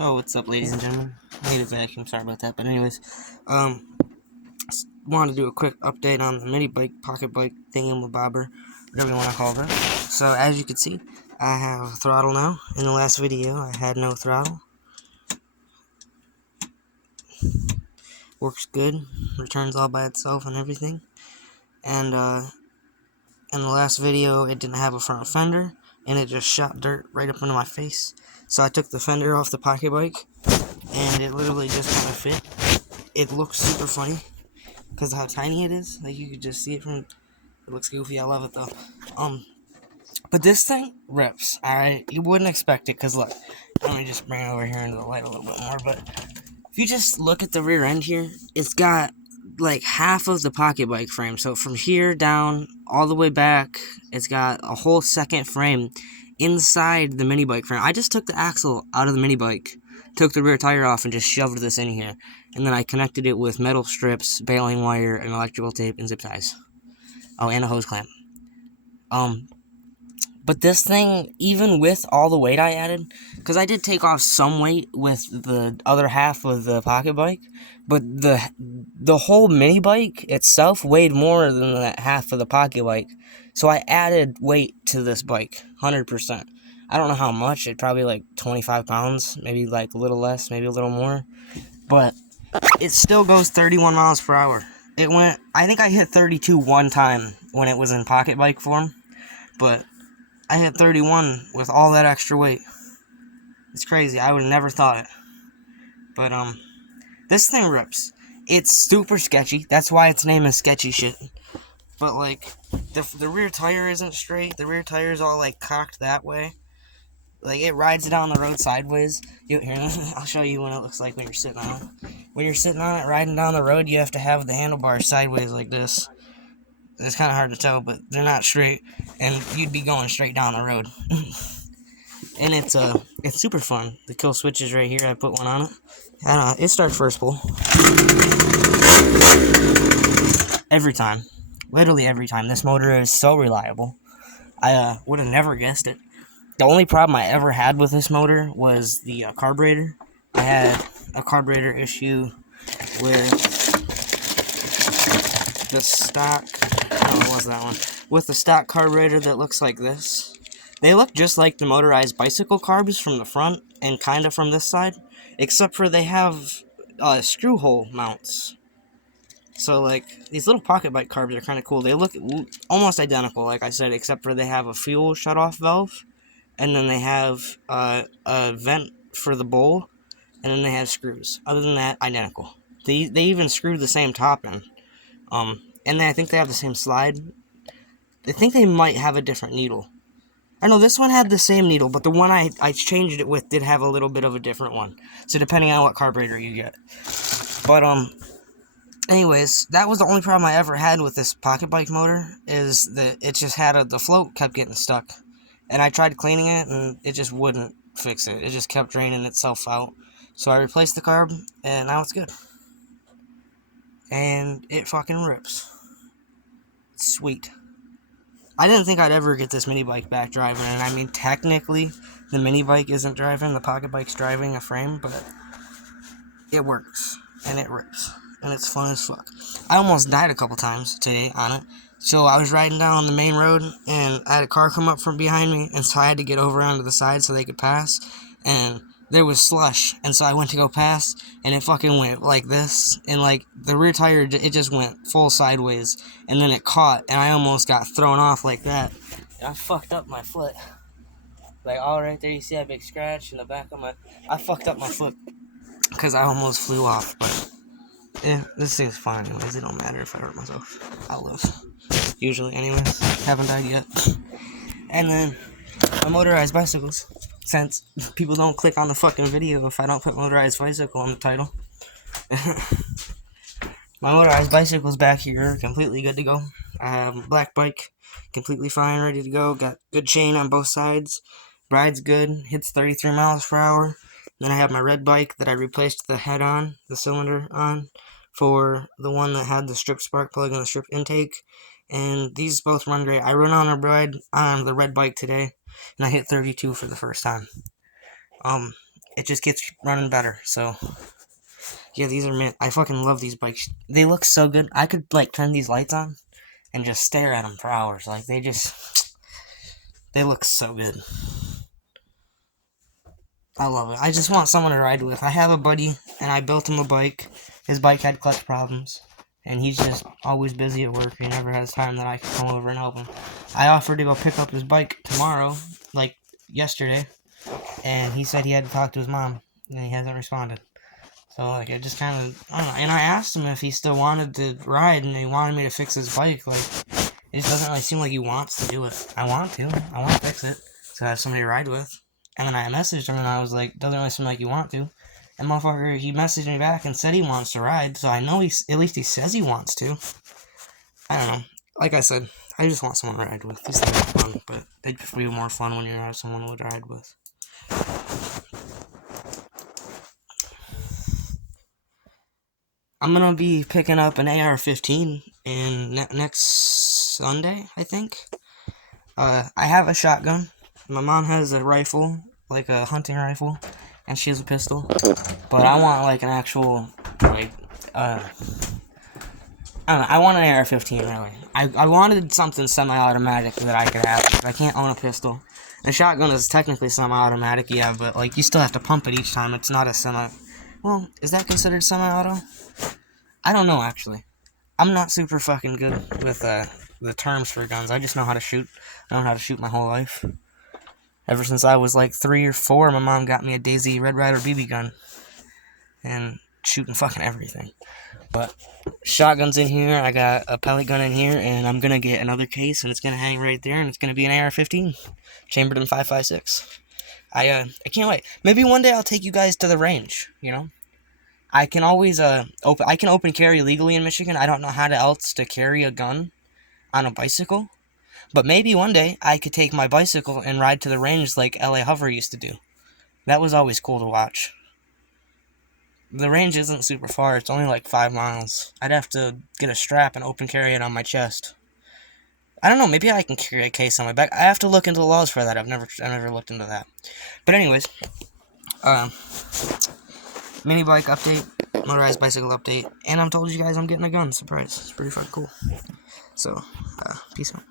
Oh, what's up, ladies and gentlemen? I need a vacuum, sorry about that. But anyways, wanted to do a quick update on the mini bike, pocket bike thingamabobber, whatever you want to call it. So, as you can see, I have a throttle now. In the last video, I had no throttle. Works good, returns all by itself and everything. And, in the last video, it didn't have a front fender, and it just shot dirt right up into my face. So I took the fender off the pocket bike, and it literally just kind of fit. It looks super funny because of how tiny it is. Like, you could just see it from. It looks goofy. I love it though. But this thing rips. All right, you wouldn't expect it because look. Let me just bring it over here into the light a little bit more. But if you just look at the rear end here, it's got like half of the pocket bike frame. So from here down all the way back, it's got a whole second frame inside the mini bike frame. I just took the axle out of the mini bike, took the rear tire off, and just shoved this in here. And then I connected it with metal strips, baling wire, and electrical tape and zip ties. Oh, and a hose clamp. But this thing, even with all the weight I added, because I did take off some weight with the other half of the pocket bike, but the whole mini bike itself weighed more than that half of the pocket bike. So I added weight to this bike, 100%. I don't know how much, it probably like 25 pounds, maybe like a little less, maybe a little more. But it still goes 31 miles per hour. It went, I think I hit 32 one time when it was in pocket bike form, but I hit 31 with all that extra weight. It's crazy. I would have never thought it. But, this thing rips. It's super sketchy. That's why its name is Sketchy Shit. But, like, the rear tire isn't straight. The rear tire's all, like, cocked that way. Like, it rides down the road sideways. Here, I'll show you what it looks like when you're sitting on it. When you're sitting on it, riding down the road, you have to have the handlebars sideways like this. It's kind of hard to tell, but they're not straight, and you'd be going straight down the road. And it's super fun. The kill switch is right here. I put one on it. And, it starts first pull. Every time. Literally every time. This motor is so reliable. I would have never guessed it. The only problem I ever had with this motor was the carburetor. I had a carburetor issue with the stock. Oh, it was that one. With the stock carburetor that looks like this. They look just like the motorized bicycle carbs from the front and kind of from this side, except for they have screw hole mounts. So, like, these little pocket bike carbs are kind of cool. They look almost identical, like I said, except for they have a fuel shutoff valve, and then they have a vent for the bowl, and then they have screws. Other than that, identical. They even screwed the same top in. And then I think they have the same slide. I think they might have a different needle. I know this one had the same needle, but the one I changed it with did have a little bit of a different one. So depending on what carburetor you get. But, anyways, that was the only problem I ever had with this pocket bike motor, is that it just had the float kept getting stuck. And I tried cleaning it, and it just wouldn't fix it. It just kept draining itself out. So I replaced the carb, and now it's good. And it fucking rips. It's sweet. I didn't think I'd ever get this mini bike back driving, and I mean, technically, the mini bike isn't driving, the pocket bike's driving a frame, but it works, and it rips, and it's fun as fuck. I almost died a couple times today on it. So I was riding down the main road, and I had a car come up from behind me, and so I had to get over onto the side so they could pass, and there was slush, and so I went to go pass, and it fucking went like this, and like the rear tire, it just went full sideways, and then it caught, and I almost got thrown off like that, and I fucked up my foot. Like, all right there, you see that big scratch in the back of I fucked up my foot, because I almost flew off, but yeah, this thing's fine anyways. It don't matter if I hurt myself. I'll live. Usually, anyways. Haven't died yet. And then, my motorized bicycles. Since people don't click on the fucking video if I don't put motorized bicycle in the title. My motorized bicycle's back here, completely good to go. I have a black bike, completely fine, ready to go. Got good chain on both sides. Rides good, hits 33 miles per hour. Then I have my red bike that I replaced the head on, the cylinder on, for the one that had the strip spark plug and the strip intake. And these both run great. I run on the red bike today, and I hit 32 for the first time. it just gets running better. So yeah, these are mint. I fucking love these bikes. They look so good. I could like turn these lights on and just stare at them for hours. Like they look so good. I love it. I just want someone to ride with. I have a buddy, and I built him a bike. His bike had clutch problems, and he's just always busy at work. He never has time that I can come over and help him. I offered to go pick up his bike tomorrow, like yesterday, and he said he had to talk to his mom, and he hasn't responded. So, like, it just kind of, I don't know. And I asked him if he still wanted to ride, and he wanted me to fix his bike. Like, it just doesn't really seem like he wants to do it. I want to fix it, so I have somebody to ride with. And then I messaged him, and I was like, doesn't really seem like you want to. And motherfucker, he messaged me back and said he wants to ride, so I know at least he says he wants to. I don't know. Like I said, I just want someone to ride with. These things are fun, but they'd just be more fun when you have someone to ride with. I'm gonna be picking up an AR-15 next Sunday, I think. I have a shotgun. My mom has a rifle, like a hunting rifle, and she has a pistol. But I want like an actual, like, I don't know. I want an AR-15 really. I wanted something semi-automatic that I could have. I can't own a pistol. A shotgun is technically semi-automatic, yeah, but like you still have to pump it each time. It's not a semi. Well, is that considered semi-auto? I don't know actually. I'm not super fucking good with the terms for guns. I just know how to shoot. I know how to shoot my whole life. Ever since I was like 3 or 4, my mom got me a Daisy Red Ryder BB gun. And shooting fucking everything. But shotgun's in here, I got a pellet gun in here, and I'm gonna get another case, and it's gonna hang right there, and it's gonna be an AR-15. Chambered in 5.56. I can't wait. Maybe one day I'll take you guys to the range, you know? I can always, open carry legally in Michigan. I don't know how else to carry a gun on a bicycle. But maybe one day I could take my bicycle and ride to the range like LA Hover used to do. That was always cool to watch. The range isn't super far. It's only like 5 miles. I'd have to get a strap and open carry it on my chest. I don't know. Maybe I can carry a case on my back. I have to look into the laws for that. I've never looked into that. But anyways, mini bike update, motorized bicycle update, and I'm told you guys I'm getting a gun. Surprise! It's pretty fucking cool. So, peace out.